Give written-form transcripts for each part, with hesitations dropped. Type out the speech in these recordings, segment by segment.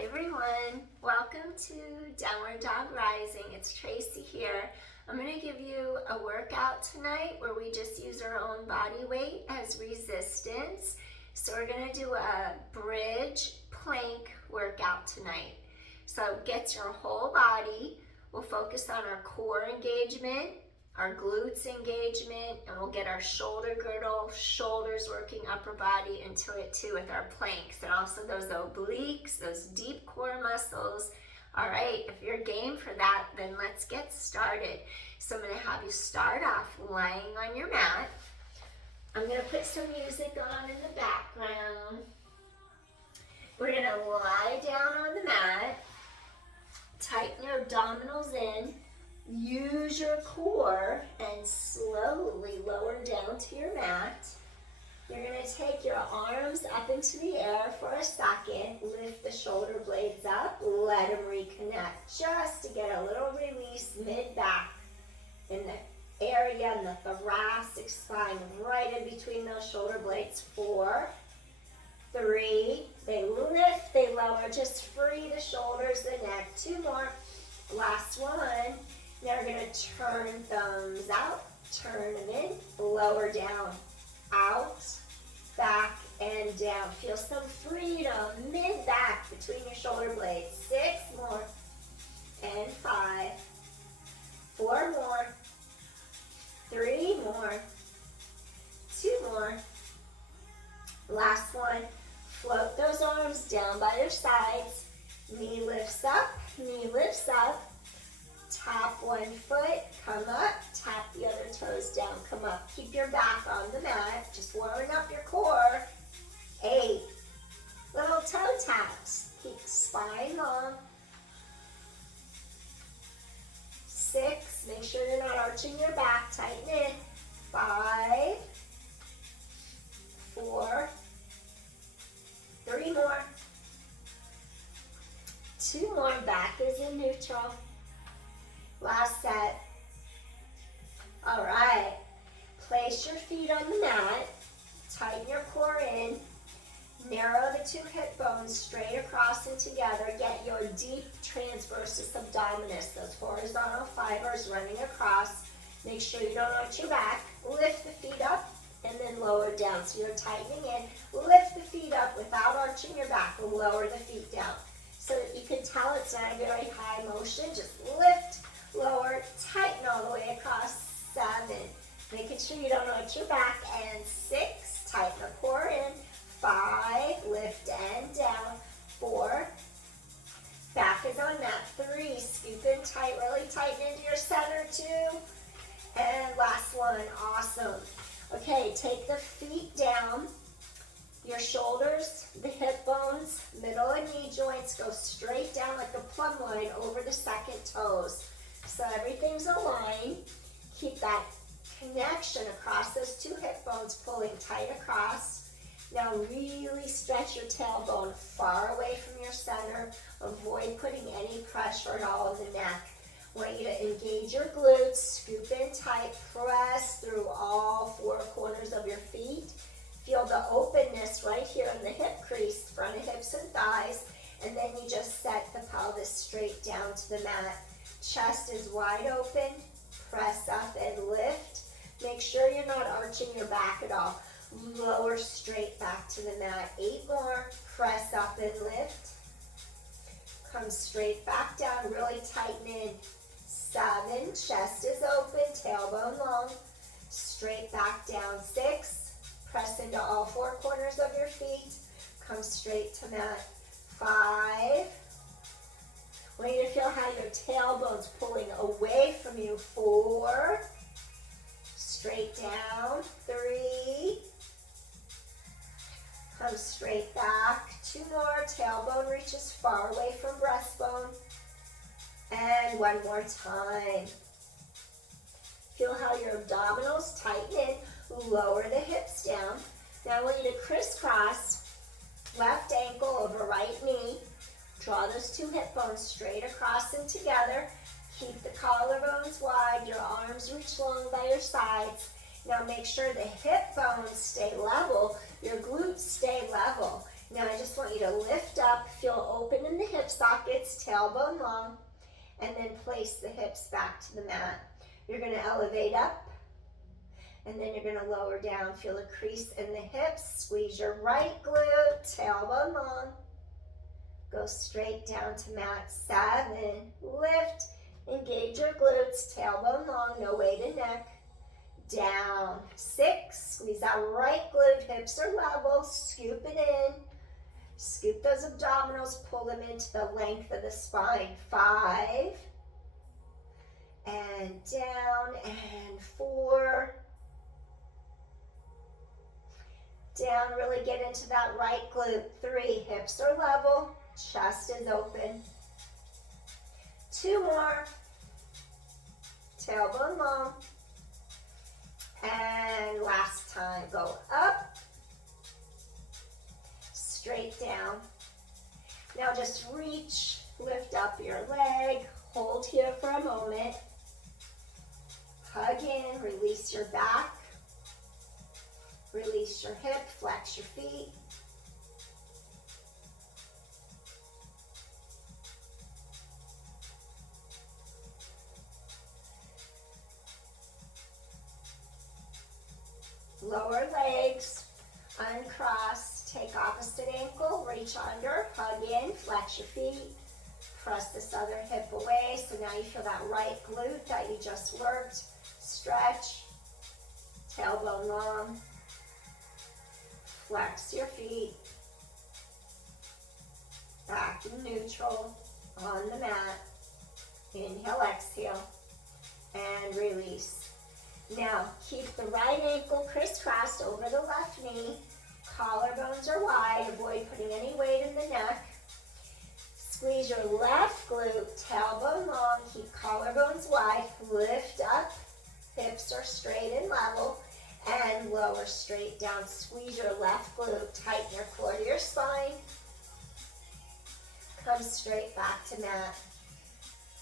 Hi everyone, welcome to Downward Dog Rising. It's Tracy here. I'm going to give you a workout tonight where we just use our own body weight as resistance. So we're going to do a bridge plank workout tonight. So it gets your whole body. We'll focus on our core engagement, our glutes engagement, and we'll get our shoulder girdle, shoulders working upper body into it too with our planks, and also those obliques, those deep core muscles. All right, if you're game for that, then let's get started. So I'm going to have you start off lying on your mat. I'm going to put some music on in the background. We're going to lie down on the mat, tighten your abdominals in, use your core and slowly lower down to your mat. You're going to take your arms up into the air for a second. Lift the shoulder blades up. Let them reconnect just to get a little release mid-back in the area in the thoracic spine, right in between those shoulder blades. 4, 3, they lift, they lower. Just free the shoulders, the neck. 2 more. Last one. Now we're going to turn thumbs out, turn them in, lower down, out, back, and down. Feel some freedom, mid-back between your shoulder blades. 6 more, and 5, 4 more, 3 more, 2 more. Last one. Float those arms down by your sides. Knee lifts up, knee lifts up. Tap one foot, come up, tap the other toes down, come up. Keep your back on the mat, just warming up your core. 8, little toe taps, keep spine long. 6, make sure you're not arching your back, tighten in. 5, 4, 3 more. 2 more, back is in neutral. Last set. All right. Place your feet on the mat. Tighten your core in. Narrow the 2 hip bones straight across and together. Get your deep transversus abdominis, those horizontal fibers running across. Make sure you don't arch your back. Lift the feet up and then lower down. So you're tightening in. Lift the feet up without arching your back. Lower the feet down. So that you can tell it's not a very high motion. Just lift, lower, tighten all the way across. 7, making sure you don't arch your back. And 6, tighten the core in. 5, lift and down. 4, back is on mat. 3, scoop in tight, really tighten into your center. 2, and last one. Awesome. Okay, take the feet down. Your shoulders, the hip bones, middle and knee joints go straight down like a plumb line over the second toes. So everything's aligned. Keep that connection across those 2 hip bones, pulling tight across. Now really stretch your tailbone far away from your center. Avoid putting any pressure at all on the neck. I want you to engage your glutes, scoop in tight, press through all 4 corners of your feet. Feel the openness right here in the hip crease, front of hips and thighs, and then you just set the pelvis straight down to the mat. Chest is wide open, press up and lift. Make sure you're not arching your back at all. Lower straight back to the mat. 8 more, press up and lift. Come straight back down, really tighten in. 7, chest is open, tailbone long. Straight back down. 6, press into all 4 corners of your feet. Come straight to mat. 5. I want you to feel how your tailbone's pulling away from you. 4. Straight down. 3. Come straight back. 2 more. Tailbone reaches far away from breastbone. And 1 more time. Feel how your abdominals tighten in. Lower the hips down. Now I want you to crisscross left ankle over right knee. Draw those 2 hip bones straight across and together. Keep the collarbones wide. Your arms reach long by your sides. Now make sure the hip bones stay level. Your glutes stay level. Now I just want you to lift up. Feel open in the tailbone long, and then place the hips back to the mat. You're going to elevate up, and then you're going to lower down. Feel a crease in the hips. Squeeze your right glute, tailbone long. Go straight down to mat. 7. Lift. Engage your glutes. Tailbone long. No weight in neck. Down. 6. Squeeze that right glute. Hips are level. Scoop it in. Scoop those abdominals. Pull them into the length of the spine. 5. And down. And 4. Down, really get into that right glute. 3, hips are level, chest is open. 2 more. Tailbone long. And last time, go up, straight down. Now just reach, lift up your leg, hold here for a moment. Hug in, release your back. Release your hip, flex your feet. Lower legs, uncross, take opposite ankle, reach under, hug in, flex your feet. Press this other hip away, so now you feel that right glute that you just worked. Stretch, tailbone long. Flex your feet, back in neutral, on the mat. Inhale, exhale, and release. Now, keep the right ankle crisscrossed over the left knee. Collarbones are wide, avoid putting any weight in the neck. Squeeze your left glute, tailbone long, keep collarbones wide, lift up, hips are straight and level. And lower straight down. Squeeze your left glute. Tighten your core to your spine. Come straight back to mat.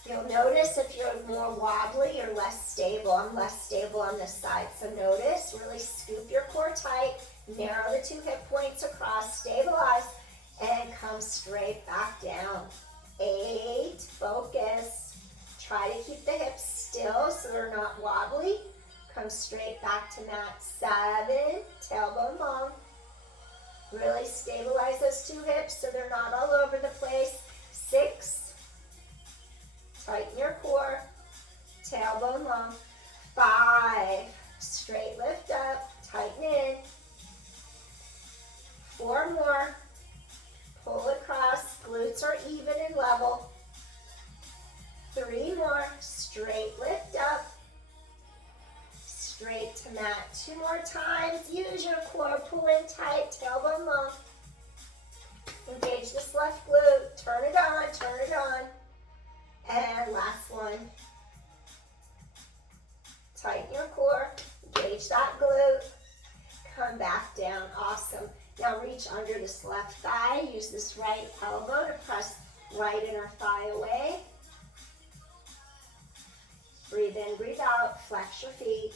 You'll notice if you're more wobbly or less stable. I'm less stable on this side. So notice, really scoop your core tight. Narrow the 2 hip points across. Stabilize. And come straight back down. 8. Focus. Try to keep the hips still so they're not wobbly. Come straight back to mat. 7, tailbone long. Really stabilize those 2 hips so they're not all over the place. 6, tighten your core, tailbone long. 5, straight lift up, tighten in. 4 more, pull across, glutes are even and level. 3 more, straight lift up. Straight to mat. 2 more times. Use your core. Pull in tight. Tailbone long. Engage this left glute. Turn it on. Turn it on. And last one. Tighten your core. Engage that glute. Come back down. Awesome. Now reach under this left thigh. Use this right elbow to press right inner thigh away. Breathe in, breathe out. Flex your feet.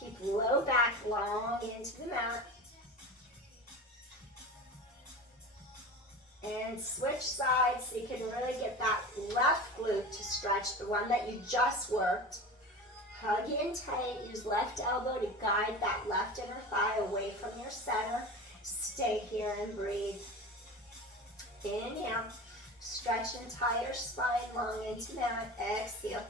Keep low back long into the mat. And switch sides so you can really get that left glute to stretch, the one that you just worked. Hug in tight. Use left elbow to guide that left inner thigh away from your center. Stay here and breathe. Inhale. Stretch entire spine long into mat. Exhale.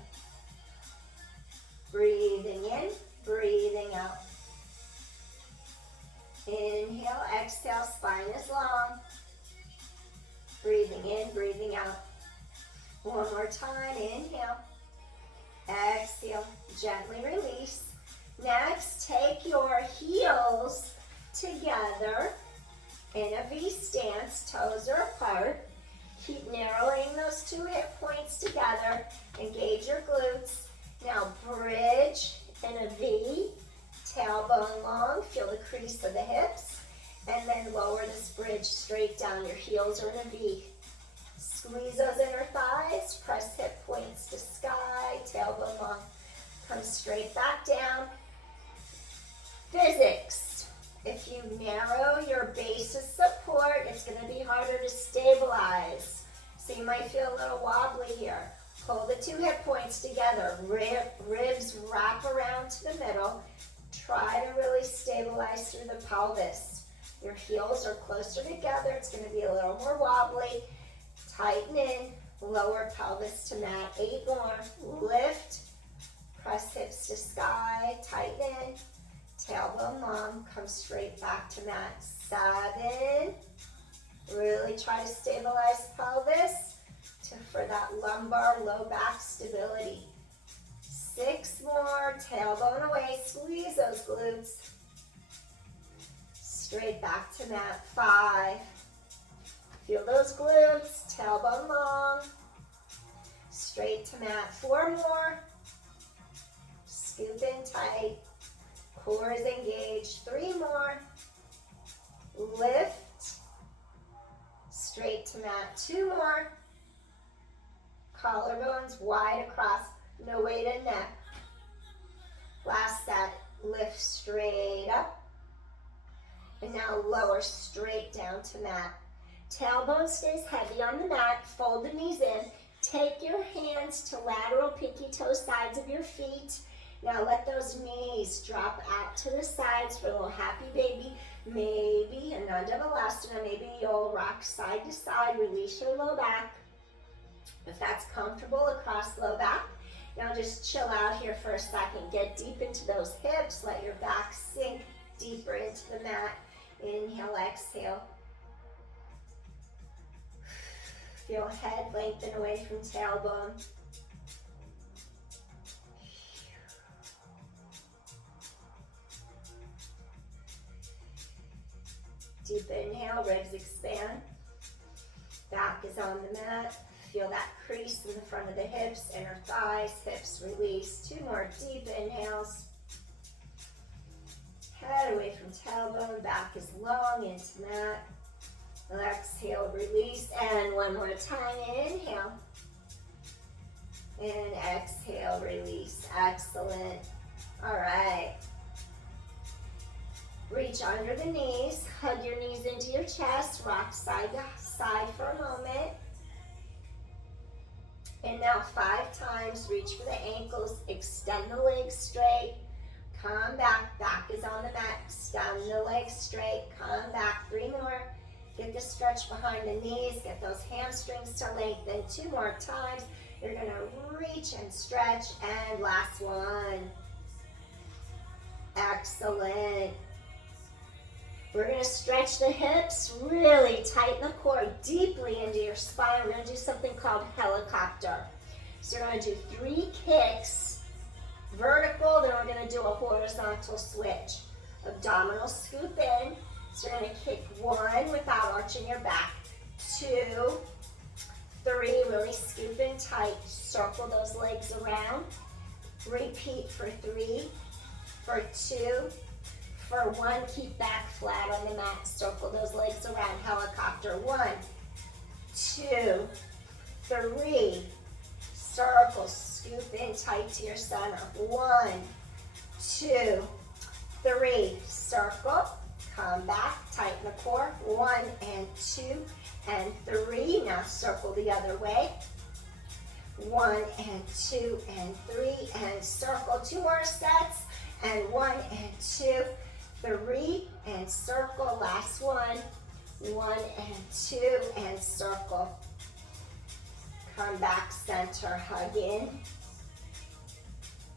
Breathing in. Breathing out. Inhale, exhale, spine is long. Breathing in, breathing out. One more time, inhale. Exhale, gently release. Next, take your heels together in a V stance, toes are apart. Keep narrowing those 2 hip points together. Engage your glutes. Now bridge in a V, tailbone long, feel the crease of the hips, and then lower this bridge straight down. Your heels are in a V. Squeeze those inner thighs, press hip points to sky, tailbone long. Come straight back down. Physics. If you narrow your base of support, it's going to be harder to stabilize. So you might feel a little wobbly here. Pull the two hip points together. Ribs wrap around to the middle. Try to really stabilize through the pelvis. Your heels are closer together. It's going to be a little more wobbly. Tighten in. Lower pelvis to mat. 8 more. Lift. Press hips to sky. Tighten in. Tailbone long. Come straight back to mat. 7. Really try to stabilize pelvis for that lumbar low back stability. 6 more. Tailbone away. Squeeze those glutes. Straight back to mat. 5. Feel those glutes. Tailbone long. Straight to mat. 4 more. Scoop in tight. Core is engaged. 3 more. Lift. Straight to mat. 2 more. Collarbones wide across. No weight in neck. Last set. Lift straight up. And now lower straight down to mat. Tailbone stays heavy on the mat. Fold the knees in. Take your hands to lateral pinky toe sides of your feet. Now let those knees drop out to the sides for a little happy baby. Maybe a Nandavalasana. Maybe you'll rock side to side. Release your low back. If that's comfortable across low back, now just chill out here for a second. Get deep into those hips. Let your back sink deeper into the mat. Inhale, exhale. Feel head lengthen away from tailbone. Deep inhale, ribs expand. Back is on the mat. Feel that crease in the front of the hips, inner thighs, hips release. 2 more deep inhales. Head away from tailbone, back is long into mat. Exhale, release, and 1 more time. Inhale. And exhale, release. Excellent. All right. Reach under the knees. Hug your knees into your chest. Rock side to side for a moment. And now 5 times, reach for the ankles, extend the legs straight, come back, back is on the mat, extend the legs straight, come back, 3 more, get the stretch behind the knees, get those hamstrings to lengthen, 2 more times, you're going to reach and stretch, and last one. Excellent. We're going to stretch the hips, really tighten the core deeply into your spine. We're going to do something called helicopter. So we're going to do 3 kicks, vertical, then we're going to do a horizontal switch. Abdominal scoop in. So we're going to kick 1 without arching your back. 2, 3, really scoop in tight. Circle those legs around. Repeat for 3, for 2, for 1, keep back flat on the mat. Circle those legs around. Helicopter. 1, 2, 3. Circle. Scoop in tight to your center. 1, 2, 3. Circle. Come back. Tighten the core. 1 and 2 and 3. Now circle the other way. 1 and 2 and 3 and circle. 2 more sets. And 1 and 2. 3 and circle, last one. 1 and 2 and circle. Come back, center, hug in.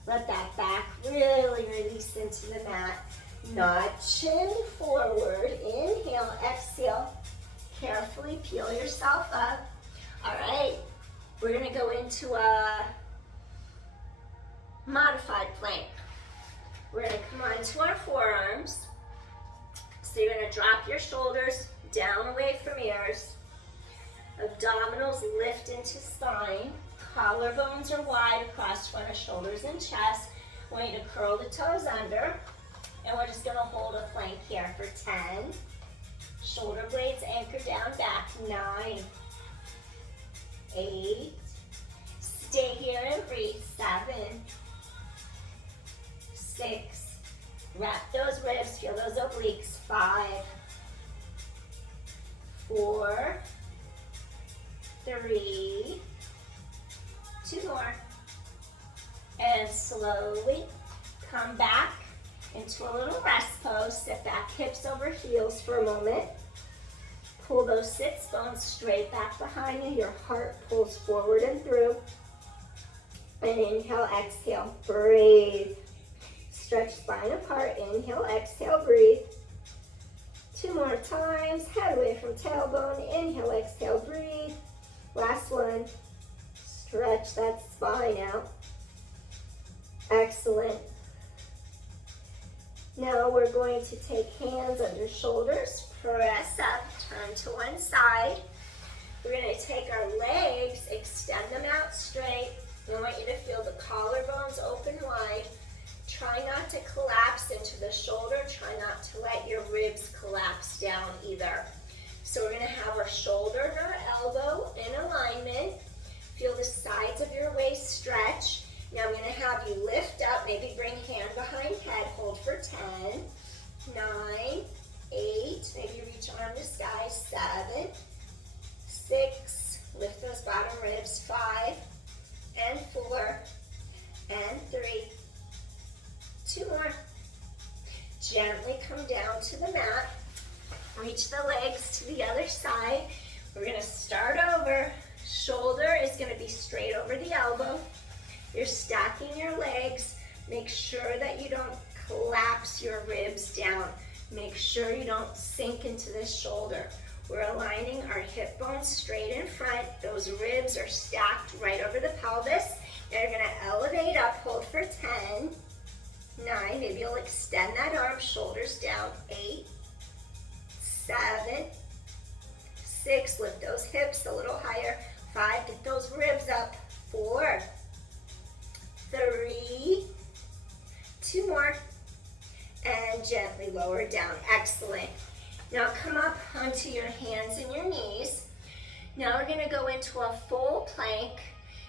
Let that back really release into the mat. Nod chin forward. Inhale, exhale. Carefully peel yourself up. All right, we're gonna go into a modified plank. We're going to come onto our forearms. So you're going to drop your shoulders down away from ears. Abdominals lift into spine. Collarbones are wide across front of shoulders and chest. I want you to curl the toes under. And we're just going to hold a plank here for 10. Shoulder blades anchor down back. 9, 8. Stay here and breathe. 7, 6. Wrap those ribs, feel those obliques. 5, 4, 3, 2 more. And slowly come back into a little rest pose. Sit back, hips over heels for a moment. Pull those sits bones straight back behind you. Your heart pulls forward and through. And inhale, exhale, breathe. Stretch spine apart. Inhale, exhale, breathe. 2 more times. Head away from tailbone. Inhale, exhale, breathe. Last one. Stretch that spine out. Excellent. Now we're going to take hands under shoulders. Press up. Turn to one side. We're going to take our legs, extend them out straight. I want you to feel the collarbones open wide. Try not to collapse into the shoulder. Try not to let your ribs collapse down either. So we're going to have our shoulder and our elbow in alignment. Feel the sides of your waist stretch. Now I'm going to have you lift up. Maybe bring hand behind head. Hold for 10, 9, 8. Maybe reach arm to sky. 7, 6. Lift those bottom ribs. 5, and 4, and 3. 2 more. Gently come down to the mat. Reach the legs to the other side. We're going to start over. Shoulder is going to be straight over the elbow. You're stacking your legs. Make sure that you don't collapse your ribs down. Make sure you don't sink into the shoulder. We're aligning our hip bones straight in front. Those ribs are stacked right over the pelvis. Now you're going to elevate up. Hold for 10, 9. Maybe you'll extend that arm. Shoulders down. 8, 7, 6. Lift those hips a little higher. 5. Get those ribs up. 4, 3, 2 more. And gently lower down. Excellent. Now come up onto your hands and your knees. Now we're going to go into a full plank.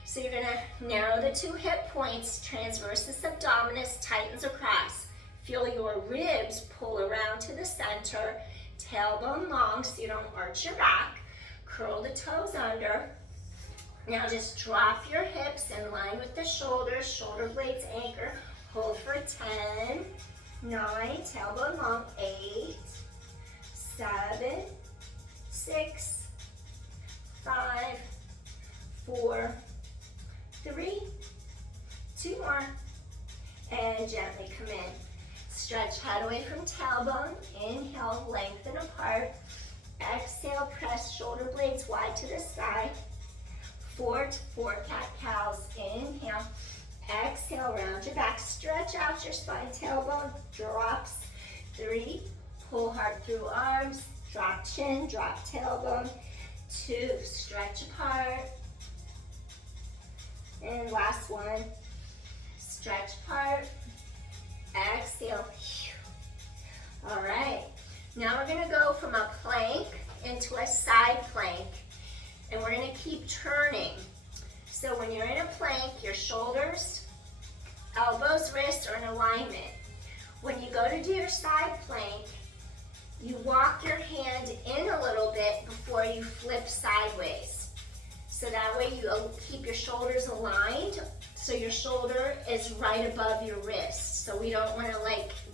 So you're going to narrow the 2 hip points. Transversus abdominis tightens across. Feel your ribs pull around to the center. Tailbone long so you don't arch your back. Curl the toes under. Now just drop your hips in line with the shoulders. Shoulder blades anchor. Hold for 10, 9, tailbone long. 8, 7, 6, 5, 4, 3, 2 more. And gently come in. Stretch head away from tailbone. Inhale, lengthen apart. Exhale, press shoulder blades wide to the side. 4 cat-cows. Inhale. Exhale, round your back. Stretch out your spine. Tailbone drops. 3, pull hard through arms. Drop chin, drop tailbone. 2, stretch apart. And last one. Stretch apart. Exhale. All right. Now we're going to go from a plank into a side plank. And we're going to keep turning. So when you're in a plank, your shoulders, elbows, wrists are in alignment. When you go to do your side plank, you walk your hand in a little bit before you flip sideways. So that way you keep your shoulders aligned. So your shoulder is right above your wrist. So we don't want to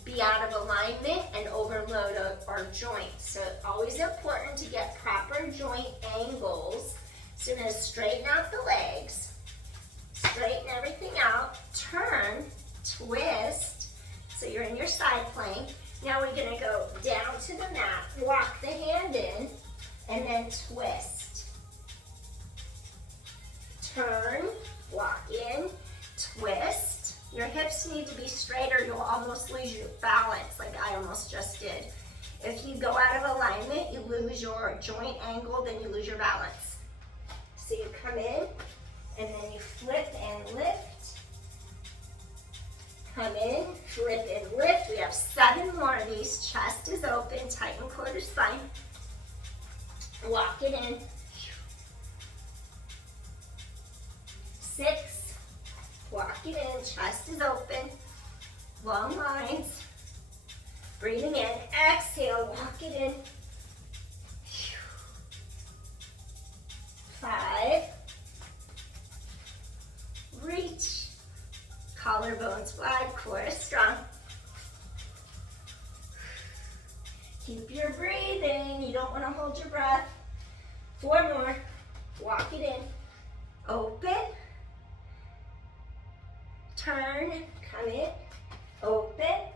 be out of alignment and overload our joint. So always important to get proper joint angles. So you're going to straighten out the legs, straighten everything out, turn, twist. So you're in your side plank. Now we're going to go down to the mat, walk the hand in, and then twist. Turn, walk in, twist. Your hips need to be straight or you'll almost lose your balance like I almost just did. If you go out of alignment, you lose your joint angle, then you lose your balance. So you come in and then you flip and lift. Come in, flip and lift. We have 7 more of these. Chest is open, tighten quarter spine. Walk it in. 6, walk it in, chest is open, long lines. Breathing in, exhale, walk it in. 5. Reach. Collarbones wide, core strong. Keep your breathing. You don't want to hold your breath. 4 more. Walk it in. Open. Turn. Come in. Open.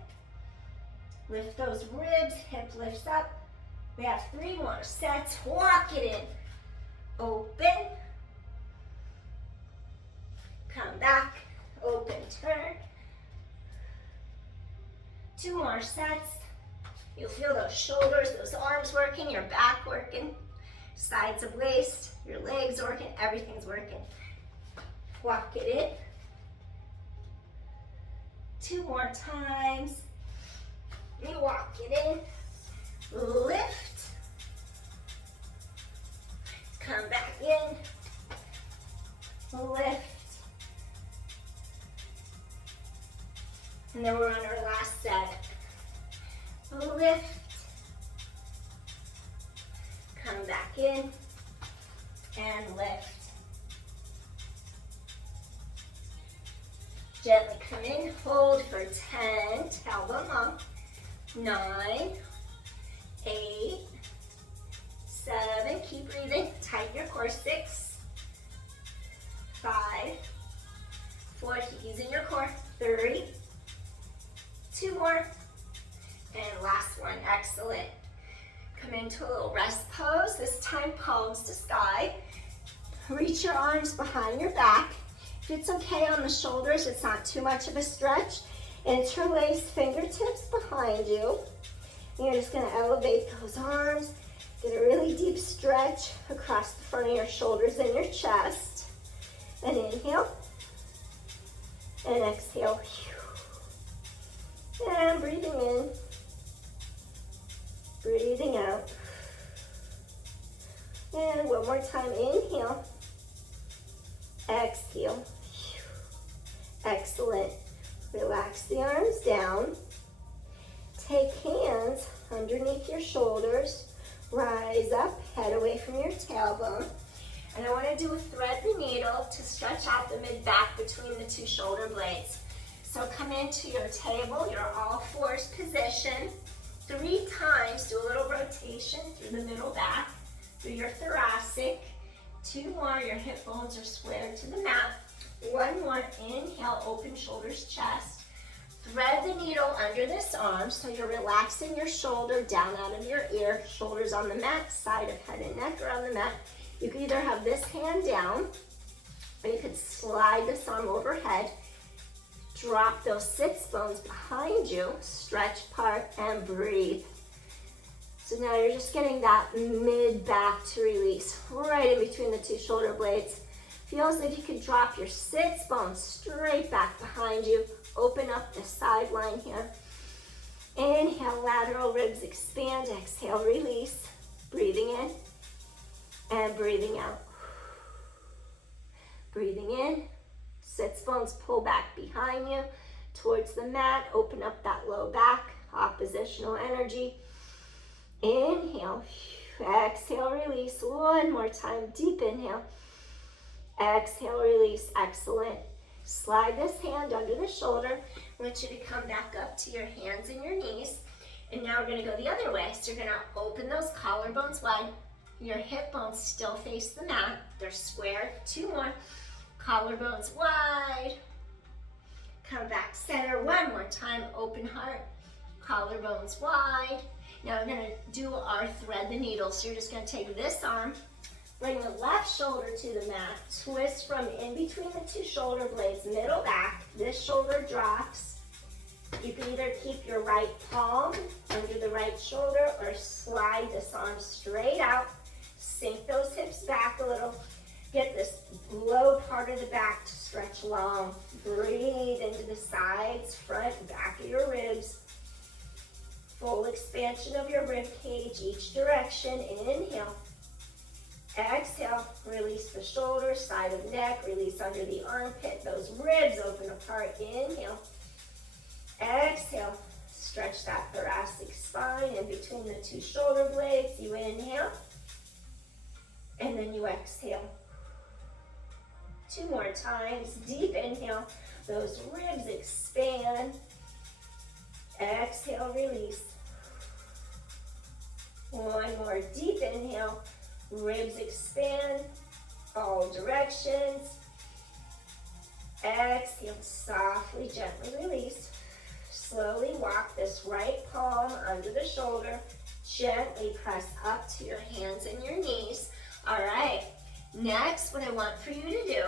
Lift those ribs. Hip lifts up. We have 3 more sets. Walk it in. Open. Come back. Open. Turn. 2 more sets. You'll feel those shoulders, those arms working, your back working, sides of waist, your legs working, everything's working. Walk it in. 2 more times. You walk it in. Lift. Come back in. Lift. And then we're on our last set. Lift. Come back in. And lift. Gently come in. Hold for 10. Tailbone long. 9. 8. 7. Keep breathing. Tighten your core. 6. 5. 4. Keep using your core. 3. 2 more. And last one. Excellent. Come into a little rest pose. This time, palms to sky. Reach your arms behind your back. If it's okay on the shoulders, it's not too much of a stretch. Interlace fingertips behind you. And you're just going to elevate those arms. Get a really deep stretch across the front of your shoulders and your chest. And inhale. And exhale. And breathing in. Breathing out. And one more time. Inhale. Exhale. Excellent. Relax the arms down. Take hands underneath your shoulders. Rise up, head away from your tailbone. And I want to do a thread the needle to stretch out the mid-back between the 2 shoulder blades. So come into your table, your all-fours position. 3 times, do a little rotation through the middle back, through your thoracic. 2 more, your hip bones are squared to the mat. 1 more, inhale, open shoulders, chest. Thread the needle under this arm, so you're relaxing your shoulder down out of your ear, shoulders on the mat, side of head and neck are on the mat. You can either have this hand down, or you could slide this arm overhead. Drop those sits bones behind you, stretch, part, and breathe. So now you're just getting that mid-back to release, right in between the 2 shoulder blades. Feel as if you could drop your sits bones straight back behind you. Open up the sideline here. Inhale, lateral ribs expand. Exhale, release. Breathing in and breathing out. Breathing in. Sits bones pull back behind you towards the mat. Open up that low back. Oppositional energy. Inhale. Exhale, release. One more time. Deep inhale. Exhale, release. Excellent. Slide this hand under the shoulder. I want you to come back up to your hands and your knees. And now we're going to go the other way. So you're going to open those collarbones wide. Your hip bones still face the mat. They're square. 2 more. Collarbones wide. Come back center. 1 more time. Open heart. Collarbones wide. Now we're going to do our thread the needle. So you're just going to take this arm. Bring the left shoulder to the mat. Twist from in between the 2 shoulder blades, middle back. This shoulder drops. You can either keep your right palm under the right shoulder or slide this arm straight out. Sink those hips back a little. Get this low part of the back to stretch long. Breathe into the sides, front, back of your ribs. Full expansion of your rib cage, each direction. Inhale. Exhale, release the shoulders, side of neck, release under the armpit, those ribs open apart. Inhale. Exhale, Stretch that thoracic spine in between the two shoulder blades. You inhale, and then you exhale. 2 more times. Deep inhale. Those ribs expand. Exhale, release. 1 more deep inhale. Ribs expand all directions. Exhale, softly, gently release. Slowly walk this right palm under the shoulder. Gently press up to your hands and your knees. All right, next what I want for you to do,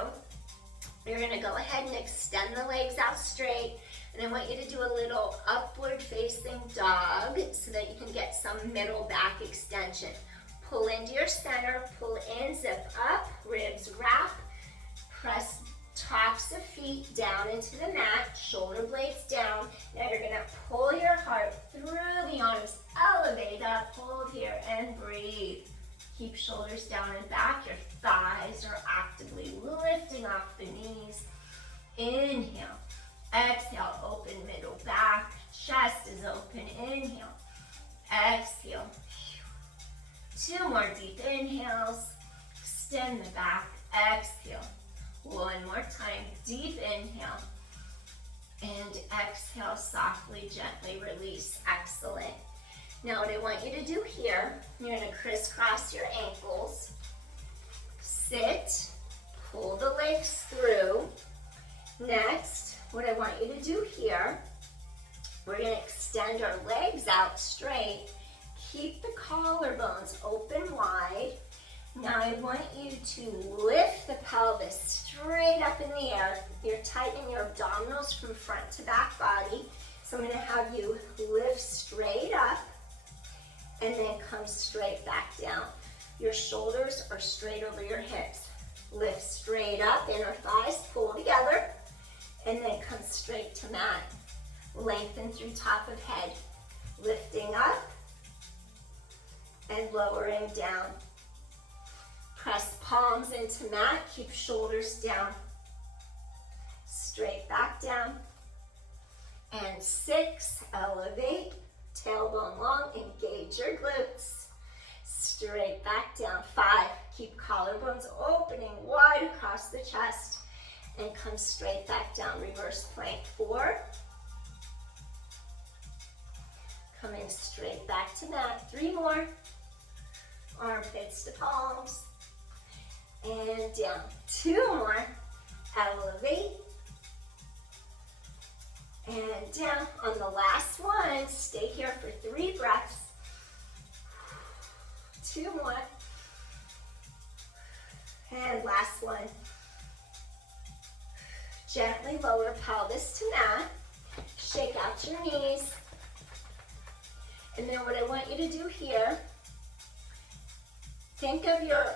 you're gonna go ahead and extend the legs out straight, and I want you to do a little upward facing dog so that you can get some middle back extension. Pull into your center, pull in, zip up, ribs wrap, press tops of feet down into the mat, shoulder blades down. Now you're gonna pull your heart through the arms, elevate up, hold here, and breathe. Keep shoulders down and back. Your thighs are actively lifting off the knees. Inhale. Exhale, open middle back. Chest is open. Inhale. Exhale. 2 more deep inhales. Extend the back. Exhale. 1 more time. Deep inhale. And exhale, softly, gently release. Excellent. Now what I want you to do here, you're going to crisscross your ankles. Sit. Pull the legs through. Next, what I want you to do here, we're going to extend our legs out straight. Keep the collarbones open wide. Now I want you to lift the pelvis straight up in the air. You're tightening your abdominals from front to back body. So I'm going to have you lift straight up and then come straight back down. Your shoulders are straight over your hips. Lift straight up, inner thighs pull together, and then come straight to mat. Lengthen through top of head. Lifting up and lowering down. Press palms into mat, keep shoulders down. Straight back down. And 6, elevate, tailbone long, engage your glutes. Straight back down. 5, keep collarbones opening wide across the chest. And come straight back down, reverse plank. 4. Coming straight back to mat. 3 more. Armpits to palms. And down. 2 more. Elevate. And down. On the last one, stay here for 3 breaths. 2 more. And last one. Gently lower pelvis to mat. Shake out your knees. And then what I want you to do here, think of your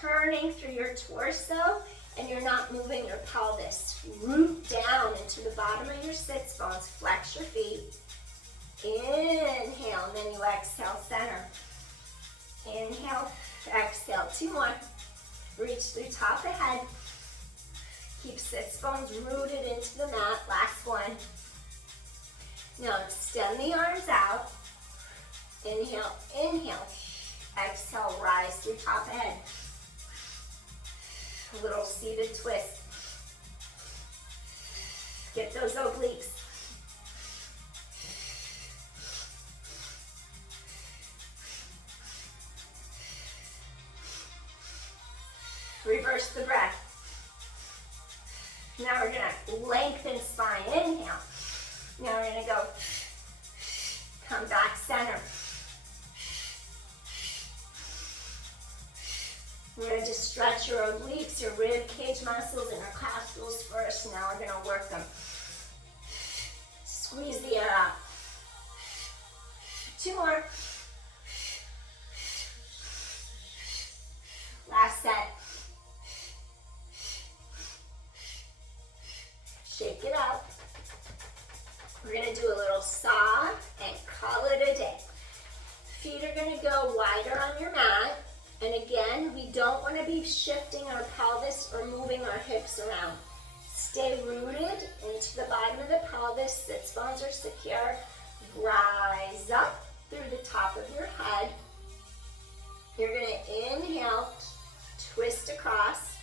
turning through your torso and you're not moving your pelvis. Root down into the bottom of your sits bones. Flex your feet. Inhale, and then you exhale, center. Inhale, exhale. 2 more. Reach through top of head. Keep sits bones rooted into the mat. Last one. Now extend the arms out. Inhale, inhale. Exhale, rise through top of head. A little seated twist. Get those obliques. Reverse the breath. Now we're gonna lengthen spine. Inhale. Now we're gonna go come back center. We're going to just stretch your obliques, your rib cage muscles, and your intercostals first. Now we're going to work them. Squeeze the air out. 2 more. Last set. Shake it out. We're going to do a little saw and call it a day. Feet are going to go wider on your mat. And again, we don't want to be shifting our pelvis or moving our hips around. Stay rooted into the bottom of the pelvis. Sits bones are secure. Rise up through the top of your head. You're going to inhale, twist across.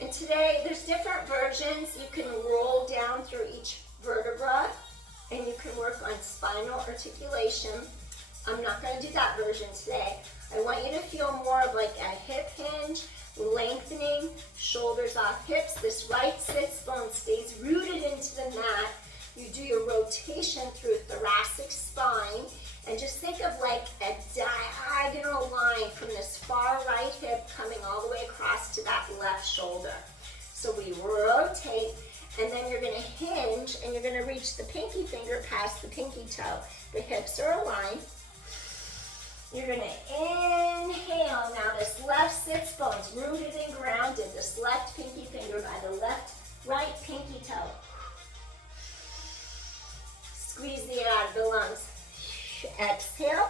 And today, there's different versions. You can roll down through each vertebra, and you can work on spinal articulation. I'm not going to do that version today. I want you to feel more of like a hip hinge, lengthening, shoulders off hips. This right sits bone stays rooted into the mat. You do your rotation through thoracic spine, and just think of like a diagonal line from this far right hip coming all the way across to that left shoulder. So we rotate, and then you're going to hinge, and you're going to reach the pinky finger past the pinky toe. The hips are aligned. You're going to inhale. Now this left sits bones rooted and grounded. This left pinky finger by the right pinky toe. Squeeze the air out of the lungs. Exhale,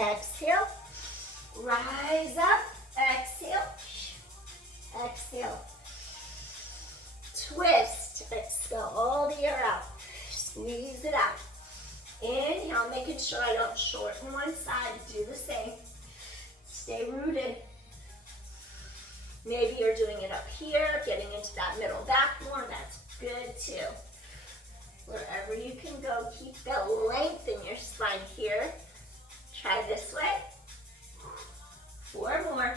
exhale. Rise up, exhale, exhale. Twist, expel all the air out. Squeeze it out. Inhale, making sure I don't shorten one side. Do the same. Stay rooted. Maybe you're doing it up here, getting into that middle back more. That's good too. Wherever you can go, keep the length in your spine here. Try this way. 4 more.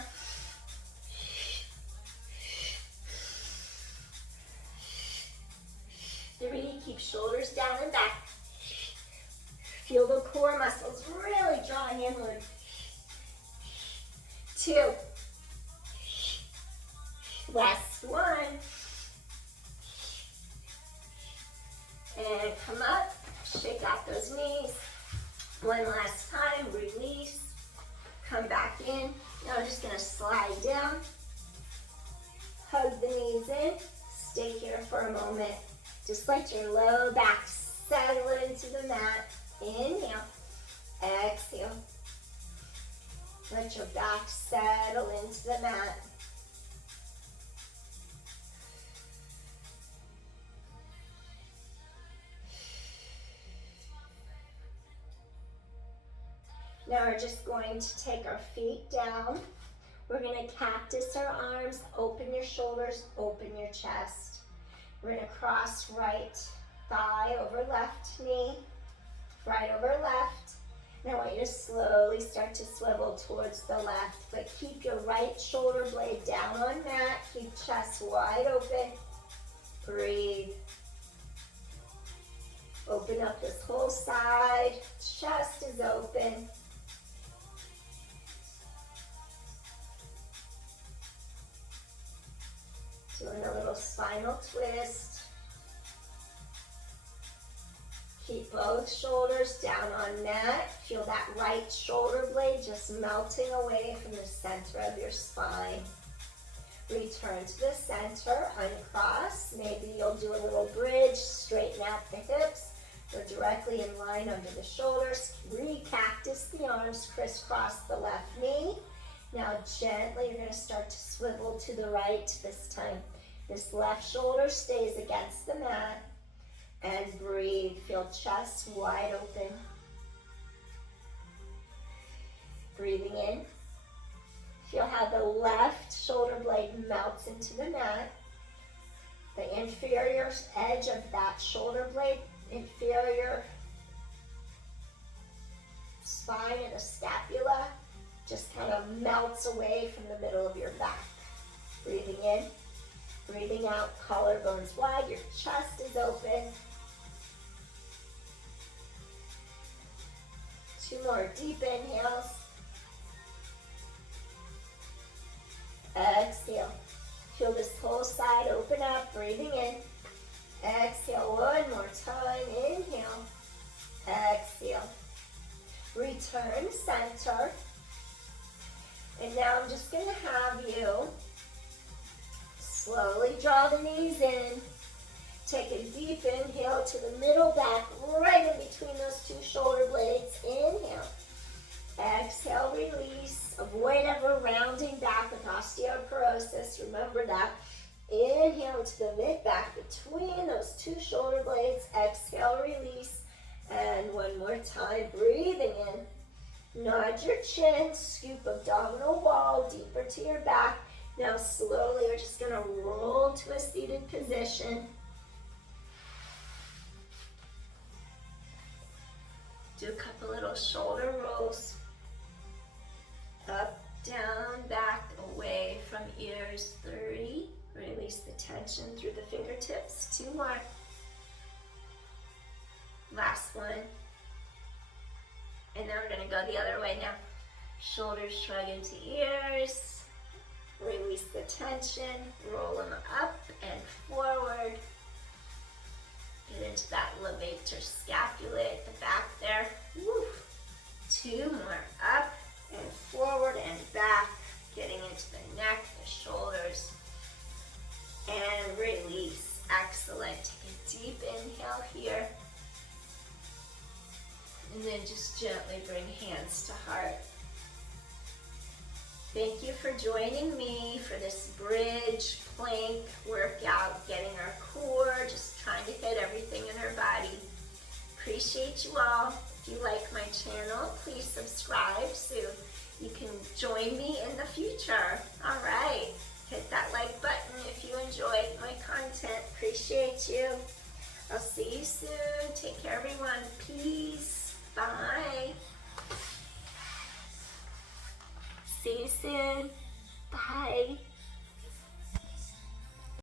Three, keep shoulders down and back. Feel the core muscles really drawing inward. 2. Last one. And come up, shake out those knees. One last time, release. Come back in. Now I'm just gonna slide down. Hug the knees in. Stay here for a moment. Just let your low back settle into the mat. Inhale, exhale. Let your back settle into the mat. Now we're just going to take our feet down. We're going to cactus our arms, open your shoulders, open your chest. We're going to cross right thigh over left knee, right over left. And I want you to slowly start to swivel towards the left, but keep your right shoulder blade down on mat. Keep chest wide open. Breathe. Open up this whole side. Chest is open. Doing a little spinal twist. Keep both shoulders down on mat. Feel that right shoulder blade just melting away from the center of your spine. Return to the center, uncross. Maybe you'll do a little bridge, straighten out the hips. Or directly in line under the shoulders. Re-cactus the arms, crisscross the left knee. Now gently you're going to start to swivel to the right this time. This left shoulder stays against the mat. And breathe. Feel chest wide open. Breathing in. Feel how the left shoulder blade melts into the mat. The inferior edge of that shoulder blade, inferior spine and the scapula, just kind of melts away from the middle of your back. Breathing in, breathing out, collarbones wide, your chest is open. 2 more deep inhales. Exhale. Feel this whole side open up, breathing in. Exhale, one more time. Inhale. Exhale. Return center. And now I'm just going to have you slowly draw the knees in. Take a deep inhale to the middle back, right in between those 2 shoulder blades. Inhale. Exhale, release. Avoid ever rounding back with osteoporosis. Remember that. Inhale to the mid-back between those 2 shoulder blades. Exhale, release. And one more time, breathing in. Nod your chin, scoop abdominal wall deeper to your back. Now slowly we're just gonna roll to a seated position. Do a couple little shoulder rolls. Up, down, back, away from ears. 3. Release the tension through the fingertips. 2 more. Last one. And then we're gonna go the other way now. Shoulders shrug into ears. Release the tension. Roll them up and forward. Get into that levator scapula at the back there. Woo. 2 more. Up and forward and back. Getting into the neck, the shoulders. And release. Excellent. Take a deep inhale here. And then just gently bring hands to heart. Thank you for joining me for this bridge plank workout, getting our core, just trying to hit everything in our body. Appreciate you all. If you like my channel, please subscribe so you can join me in the future. All right, hit that like button if you enjoyed my content. Appreciate you. I'll see you soon. Take care, everyone. Peace. Bye. See you soon. Bye.